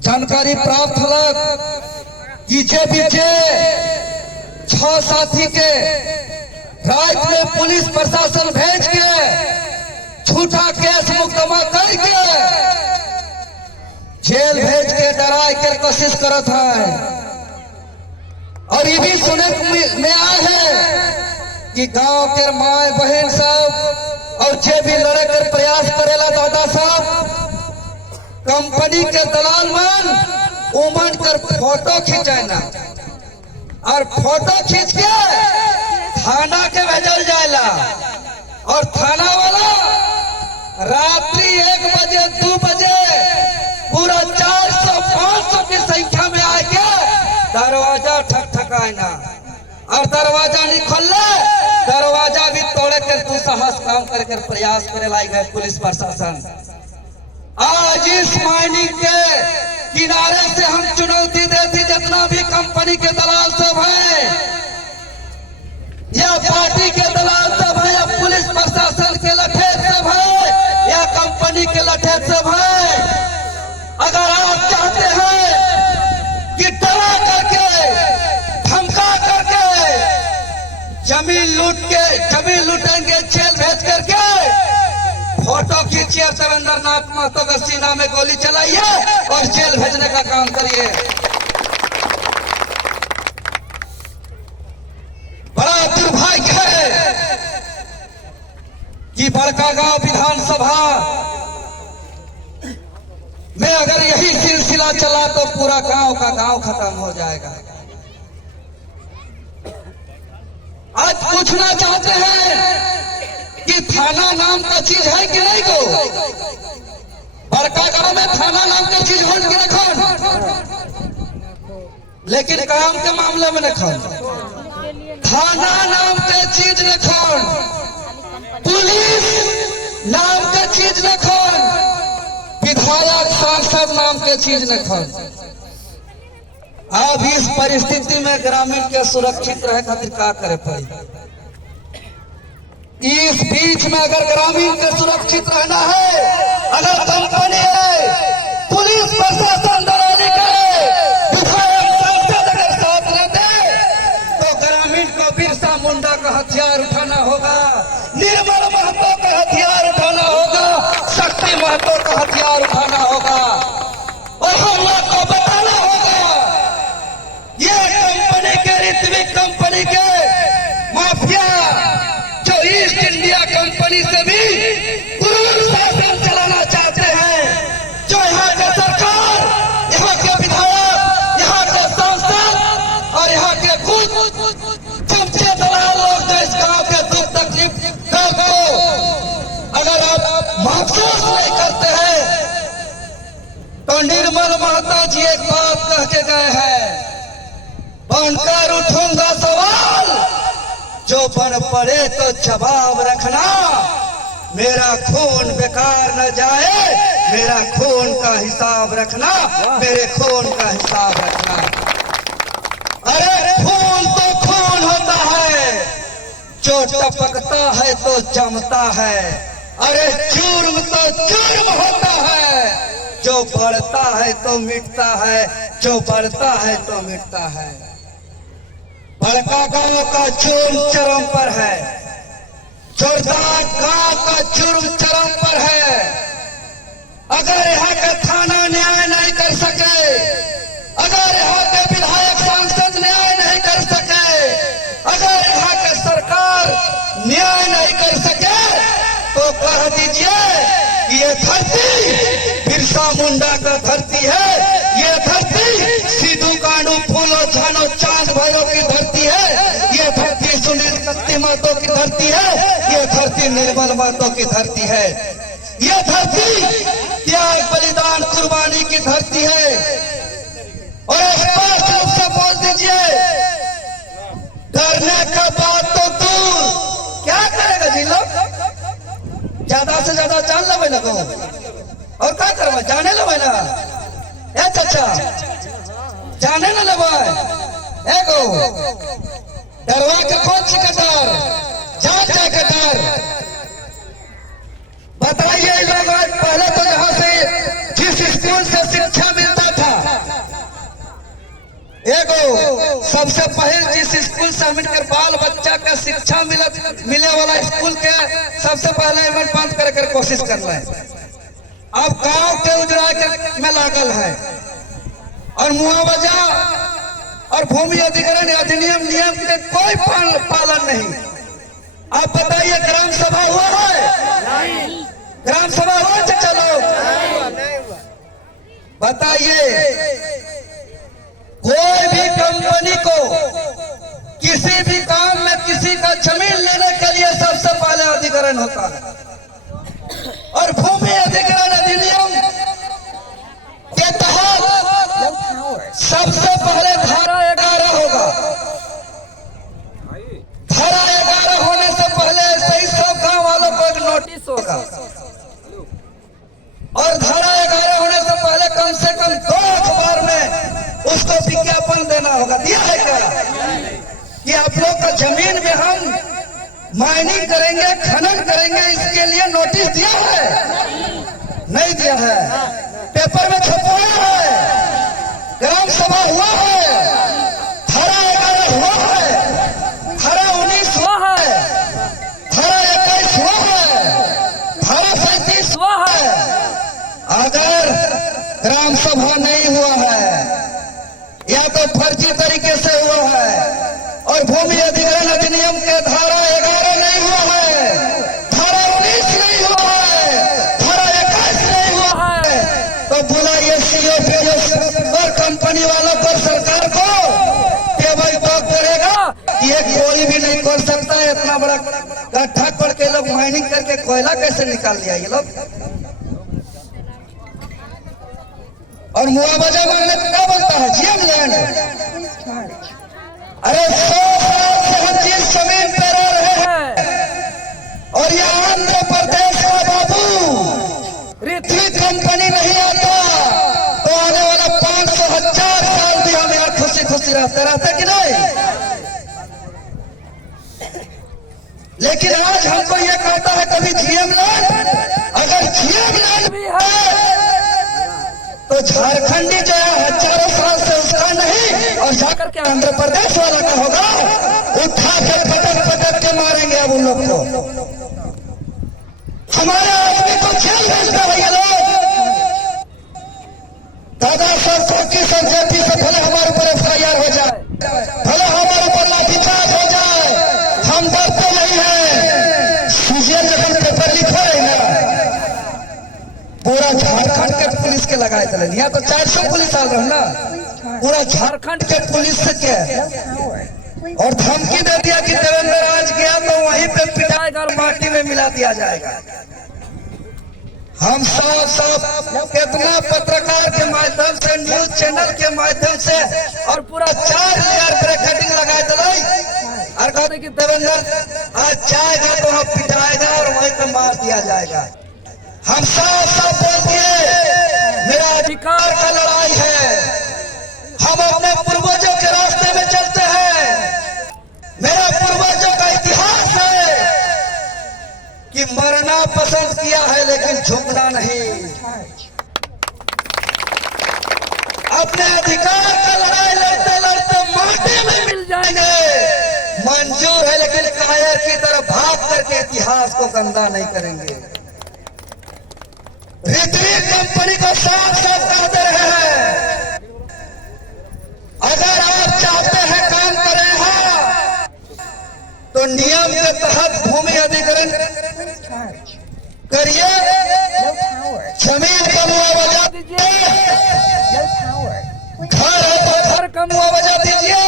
जानकारी प्राप्त हलक कि जे बीचे 6 साथी के रात में पुलिस प्रशासन भेज के झूठा केस मुकदमा करके जेल भेज के डराए के कोशिश करत है। और ये भी सुने में आए है कि गांव के माए बहन सब और जे भी लड़े के प्रयास करेला दादा साहब कंपनी के दलाल मन उमन कर फोटो खींचना और फोटो खींच के थाना के भेजल जाएला और थाना वाला रात्रि 1 बजे 2 बजे पूरा 400-500 की संख्या में आके दरवाजा ठकठकाना और दरवाजा नहीं खोलले दरवाजा भी तोड़े कर तू साहस काम करके प्रयास करे लाई गए पुलिस प्रशासन। आज इस माइनिंग के किनारे से हम चुनौती देती जितना भी कंपनी के दलाल सब है या पार्टी के दलाल सब है या पुलिस प्रशासन के लठेत सब है या कंपनी के लठेत सब है, अगर आप चाहते हैं कि डरा करके धमका करके जमीन लूटेंगे जेल भेज करके फोटो खींचिए सरेंद्रनाथ महतो का सीना में गोली चलाइए और जेल भेजने का काम करिए। बड़ा दुर्भाग्य है कि बड़कागांव विधानसभा में अगर यही सिलसिला चला तो पूरा गांव का गांव खत्म हो जाएगा। आज पूछना चाहते हैं कि थाना नाम का चीज है कि नहीं को बड़कागांव में थाना नाम का चीज हो कि नहीं, लेकिन काम के मामले में नहीं थाना नाम के चीज नहीं, पुलिस नाम के चीज नहीं, विधायक सांसद नाम के चीज नहीं। अब इस परिस्थिति में ग्रामीण के सुरक्षित रहे खातिर का करे पड़ी। इस बीच में अगर ग्रामीण के सुरक्षित रहना है, अगर कंपनी है पुलिस प्रशासन दलाली करे विधायक सांसद अगर साथ न दे तो ग्रामीण को बिरसा मुंडा का हथियार उठाना होगा, निर्मल महतो का हथियार उठाना होगा, शक्ति महतो का हथियार उठाना होगा और हम लोग को बताना होगा ये कंपनी के ऋत्विक कंपनी के माफिया जो ईस्ट इंडिया कंपनी से भी क्रूर शासन चलाना चाहते हैं, जो यहाँ के सरकार, यहाँ के विधायक, यहाँ के सांसद और यहाँ के खुद चमचे दलाल लोग जो इस गांव के दुख तकलीफ को अगर आप महसूस नहीं करते हैं तो निर्मल महतो जी एक बात कह के गए हैं, बनकर उठूंगा सवाल जो बन पड़े तो जवाब रखना, मेरा खून बेकार न जाए, मेरा खून का हिसाब रखना, मेरे खून का हिसाब रखना। अरे खून तो खून होता है, जो टपकता है तो जमता है, अरे जुर्म तो जुर्म होता है, जो बढ़ता है तो मिटता है, जो बढ़ता है तो मिटता है। बड़कागांव का जुर्म चरम पर है, जोरदार गांव का जुर्म चरम पर है। अगर यहाँ का थाना न्याय नहीं कर सके, अगर यहाँ के विधायक सांसद न्याय नहीं कर सके, अगर यहाँ के सरकार न्याय नहीं कर सके तो कह दीजिए कि ये धरती बिरसा मुंडा का धरती है, ये धरती सिद्धू कानू फूलो झानो चांद भैरव की धरती है, ये धरती सुनील शक्ति महतो की धरती है, ये धरती निर्मल महतो की धरती है, ये धरती त्याग बलिदान कुर्बानी की धरती है। और स्पष्ट रूप से बोल दीजिए, डरने का बात तो दूर, क्या करेगा जी लोग, ज्यादा से ज्यादा जान लो लगो और क्या करवा जाने लो ना, ए चाचा जाने न लो एगो डरवा के कौन सी कतार जान जाए कतार बताइए लोग। आज पहले तो यहाँ से जिस स्कूल से शिक्षा मिलता था देखो, सबसे पहले जिस स्कूल से हमकर बाल बच्चा का शिक्षा मिले वाला स्कूल के सबसे पहले इवेंट बंद कर कोशिश कर रहे हैं। अब गांव के उजड़ा के में लागल है और मुआवजा और भूमि अधिग्रहण अधिनियम नियम के कोई पालन नहीं। आप बताइए, ग्राम सभा हुआ है? ग्राम सभा हुआ? चलो बताइए, कोई भी कंपनी को किसी भी काम में किसी का जमीन लेने के लिए सबसे पहले अधिग्रहण होता है और भूमि अधिग्रहण अधिनियम के तहत सबसे पहले धारा 11 होगा। धारा 11 होने से पहले ऐसे ही सब गांव वालों को एक नोटिस होगा और धारा 11 होने से पहले कम से कम 2 अखबार में उसको विज्ञापन देना होगा। दिया है क्या कि आप लोग का जमीन में हम माइनिंग करेंगे, खनन करेंगे, इसके लिए नोटिस दिया है? नहीं दिया है। पेपर में छपवाया है, ग्राम सभा हुआ है, धारा 11 हुआ है, धारा 19 हुआ है, धारा 21 हुआ है, धारा 37 हुआ है। अगर ग्राम सभा नहीं हुआ है या तो फर्जी तरीके से हुआ है और भूमि अधिग्रहण अधिनियम के धारा 11 नहीं हुआ है, धारा 19 नहीं हुआ है, धारा 21 नहीं हुआ है, तो बुलाइए सीओ और कंपनी वालों को, सरकार को टेबल टॉक करेगा। ये कोई भी नहीं कर सकता है। इतना बड़ा गड्ढा खोद के लोग माइनिंग करके कोयला कैसे निकाल लिया ये लोग? और मुआवजा मांगने को क्या बोलता है? GM land. अरे 100 साल से हम जिस जमीन पे रह रहे हैं और ये आंध्र प्रदेश का बाबू रीति कंपनी नहीं आता तो आने वाला 500,000 साल भी हम यहाँ खुशी खुशी रहते कि नहीं? लेकिन आज हमको ये कहता है कभी जीएम लैंड। अगर जीएम लैंड भी है तो झारखंडी जो है हजारों साल से उसका नहीं और जाकर के आंध्र प्रदेश वाला का होगा। उठा के पटक के मारेंगे अब उन लोग को। हमारे आदमी को जेल भेजता है ये लोग। दादा सर चौकी सर जेपी से भले हमारे ऊपर FIR हो जाए, भले हमारे ऊपर लाठीचार्ज हो जाए, हम डरते नहीं है। सीजीएल जब पेपर लिखा है ना, पूरा झारखंड के पुलिस के लगाए चले। यहाँ तो 400 पुलिस आ रहा ना, पूरा झारखंड के पुलिस से क्या और धमकी दे दिया कि देवेंद्र आज गया तो वहीं पे पिटाएगा और माटी में मिला दिया जाएगा। हम सब कितना पत्रकार के माध्यम से, न्यूज चैनल के माध्यम से और पूरा 4 लेयर ब्रैकेटिंग लगाए चले और कहते कि देवेंद्र आज जाएगा तो वहाँ पिटाएगा और वहीं पे मार दिया जाएगा। हम सब बोल दिए मेरा अधिकार का लड़ाई है। हम अपने पूर्वजों के रास्ते में चलते हैं। मेरा पूर्वजों का इतिहास है कि मरना पसंद किया है लेकिन झुकना नहीं। अपने अधिकार का लड़ाई लड़ते लड़ते माटी में मिल जाएंगे, मंजूर है, लेकिन कायर की तरफ भाग करके इतिहास को गंदा नहीं करेंगे। ऋत्विक कंपनी को साफ साफ कहते रहे हैं, अगर आप चाहते हैं काम करें तो नियम के तहत भूमि अधिग्रहण करिए, जमीन का मुआवजा दीजिए, घर है तो घर का मुआवजा दीजिए।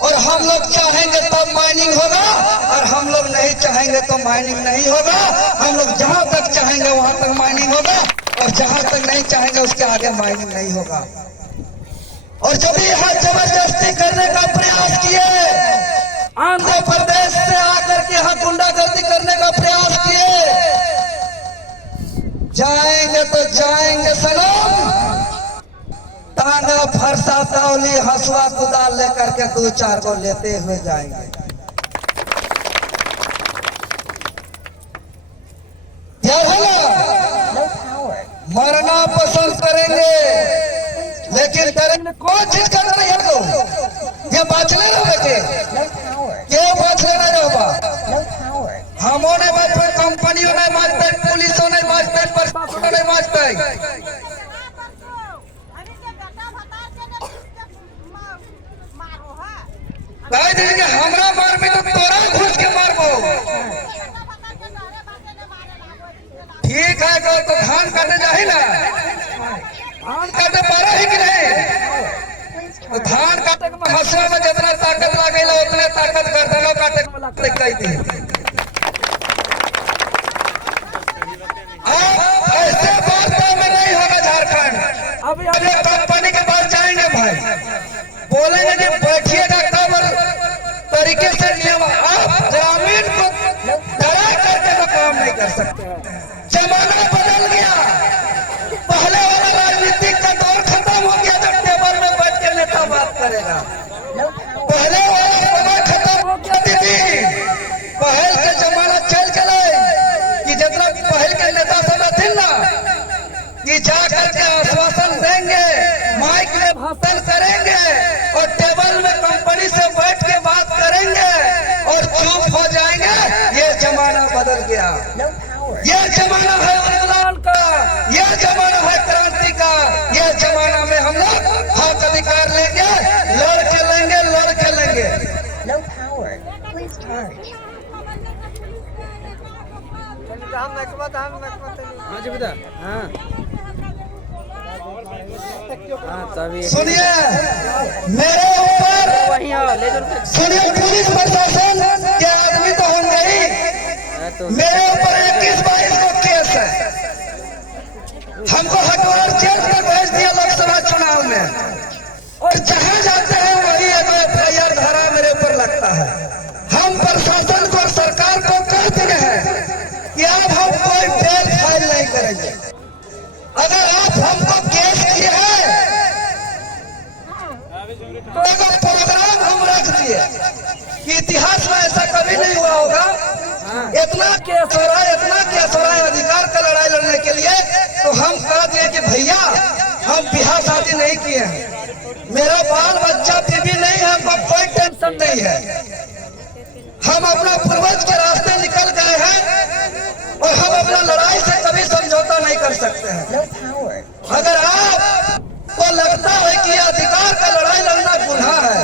और हम लोग चाहेंगे तब माइनिंग होगा और हम लोग नहीं चाहेंगे तो माइनिंग नहीं होगा। हम लोग जहां तक चाहेंगे वहां तक माइनिंग होगा और जहां तक नहीं चाहेंगे उसके आगे माइनिंग नहीं होगा। और जब यहाँ जबरदस्ती करने का प्रयास किए, आंध्र प्रदेश से आकर के यहाँ गुंडागर्दी करने का प्रयास किए, जाएंगे तो जाएंगे सनम, तांगा फरसा तौली हंसुआ कुदाल लेकर के 2-4 को लेते हुए जाएंगे। क्या होगा? मरना पसंद करेंगे लेकिन करेंगे कौन चीज करना नहीं हमको? ये बाँचले रहो बेटे, क्यों बाँचले नहीं रहो? हमो नहीं बाँचते, कंपनियों नहीं बाँचते, पुलिसों नहीं बाँचते, प्रशासनों नहीं बाँचते। कह देंगे हमरा मार भी तो तोरा घुस के मारबो। ठीक है तो धान काटे जाही ना, धान काटे पारा ही कि नहीं? तो धान काटे के हंसुआ में जितना ताकत लागेला उतने ताकत गर्दनों काटे में लगते कई थी। ऐसे वार्ता में नहीं होगा झारखंड। अभी कंपनी के पास जाएंगे भाई, बोलेंगे कि बैठिएगा कब तरीके से नियम। आप ग्रामीण को डरा करके तो काम नहीं कर सकते। जमाना बदल गया, पहले वाला राजनीतिक का दौर खत्म हो गया जब टेबल में बैठ के नेता बात करेगा। पहले वाला समय खत्म हो गया दीदी, पहल के जमाना चल चले कि जितना पहल के नेता सब थे ना कि जा करके आश्वासन देंगे, माइक में भाषण करेंगे और टेबल में कंपनी से बैठ के बात करेंगे और चुप हो जाएंगे। ये जमाना बदल गया, ये जमाना है आंदोलन का, ये जमाना है क्रांति का। ये जमाना में हम लोग हक अधिकार लेंगे, लड़ के लेंगे, लड़ के लेंगे। सुनिए मेरे ऊपर, सुनिए पुलिस प्रशासन के आदमी तो होंगे ही, मेरे ऊपर 21-22 को केस है। हमको हटवार जेल में भेज दिया लोकसभा चुनाव में, और जहां जाते हैं वही FIR धारा मेरे ऊपर लगता है। हम प्रशासन को, सरकार को कह दिए हैं कि अब हम कोई बेल फाइल नहीं करेंगे। अगर आप हमको केस किए हैं तो एक प्रोग्राम हम रख दिए कि इतिहास में ऐसा कभी नहीं हुआ होगा। इतना केस हो रहा है, इतना केस हो रहा है अधिकार का लड़ाई लड़ने के लिए, तो हम कह दिए कि भैया हम बिहार शादी नहीं किए हैं, मेरा बाल बच्चा बीवी नहीं है, हमको कोई टेंशन नहीं है। हम अपना पूर्वज के रास्ते निकल गए हैं और हम अपना लड़ाई से कभी समझौता नहीं कर सकते हैं। अगर आपको लगता है कि यह अधिकार का लड़ाई लड़ना गुनाह है,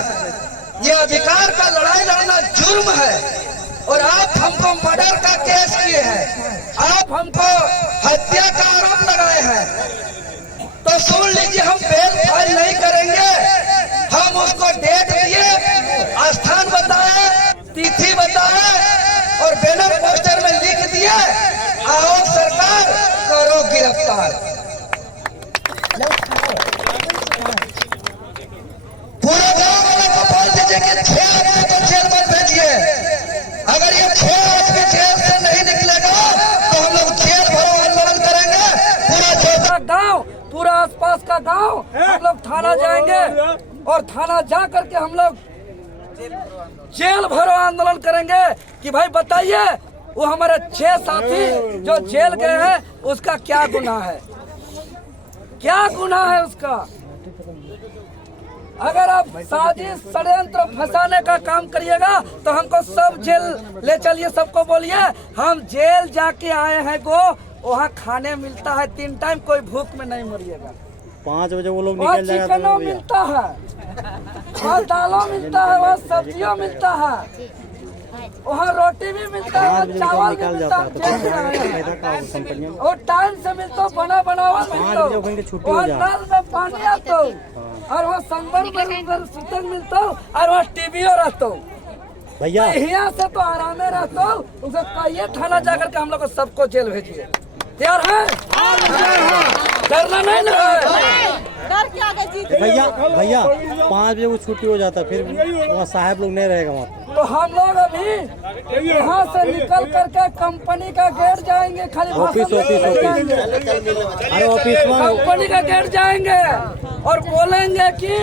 ये अधिकार का लड़ाई लड़ना जुर्म है, और आप हमको मर्डर का केस किए हैं, आप हमको हत्या का आरोप लगाए हैं, तो सुन लीजिए हम बेल फाइल नहीं करेंगे। हम उसको डेट दिए, स्थान बताए, तिथि बताए और बैनर पोस्टर में लिख दिए, आओ सरकार करो गिरफ्तार। पूरे गांव वालों को बोल दीजिए कि 6 आदमी को जेल में भेजिए। अगर ये 6 आदमी जेल से नहीं निकलेगा तो हम लोग जेल भरो आंदोलन करेंगे। पूरा गांव, पूरा आसपास का गांव हम लोग थाना जाएंगे और थाना जा करके हम लोग जेल भरो आंदोलन करेंगे कि भाई बताइए वो हमारे 6 साथी जो जेल गए हैं उसका क्या गुनाह है, क्या गुनाह है उसका। अगर आप साजिश षड्यंत्र फंसाने का काम करिएगा तो हमको सब जेल ले चलिए, सबको बोलिए हम जेल जाके आए हैं गो, वहाँ खाने मिलता है 3 टाइम, कोई भूख में नहीं मरिएगा। 5 बजे वो लोग निकल जाएगा, चिकनों मिलता है, वहाँ दालों मिलता है, वहाँ सब्जियों मिलता है, वहाँ रोटी भी मिलता है, चावल भी मिलता है, और टाइम से मिलता, बना बनावा मिलता, वहाँ नल में पानी आता, और वहाँ संगम में सूतक मिलता, और वहाँ टीवीओ रहता भैया। यहाँ से तो आरामे रहता, उसे कहिए थाना जाकर के हम लोग को सबको जेल भेजिए। तैयार है? डरना नहीं ना डर के आगे जीत। भैया 5 बजे वो छुट्टी हो जाता, फिर वहाँ साहब लोग नहीं रहेगा वहाँ। तो हम लोग अभी यहाँ से निकल करके कंपनी का गेट जाएंगे, खाली ऑफिस अरे ऑफिस में कंपनी का गेट जाएंगे और बोलेंगे कि